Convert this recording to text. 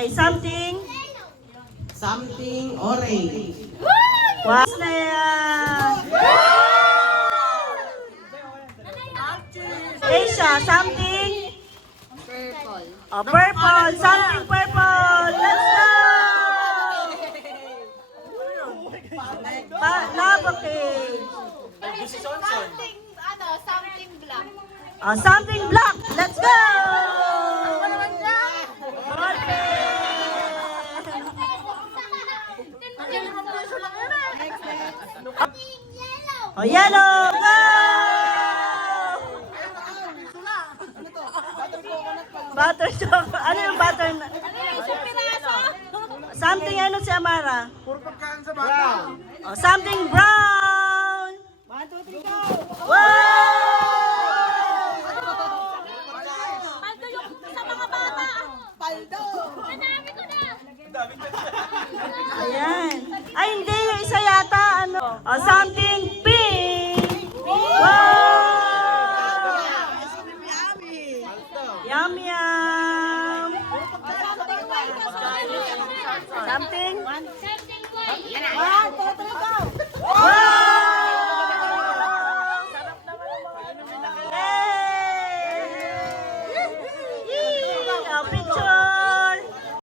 Okay, something. Something orange. Wow. Na yan. Asia, something. Purple. Oh, purple. Something purple. Let's go! Lava cake. Something, something black. Oh, something black. Let's go! Oh, yellow. Go! Butter chocolate. Ano yung butter na? Something ano si Amara? Puro pagkain sa bata. Oh, something brown. 1, 2, 3, go! Wow! Paldo yung sa mga bata. Paldo. Nanami ko na. Ayan. Ay, hindi. Yung isa yata. Ano? Oh, something pink. Wow! Yum, yum. Something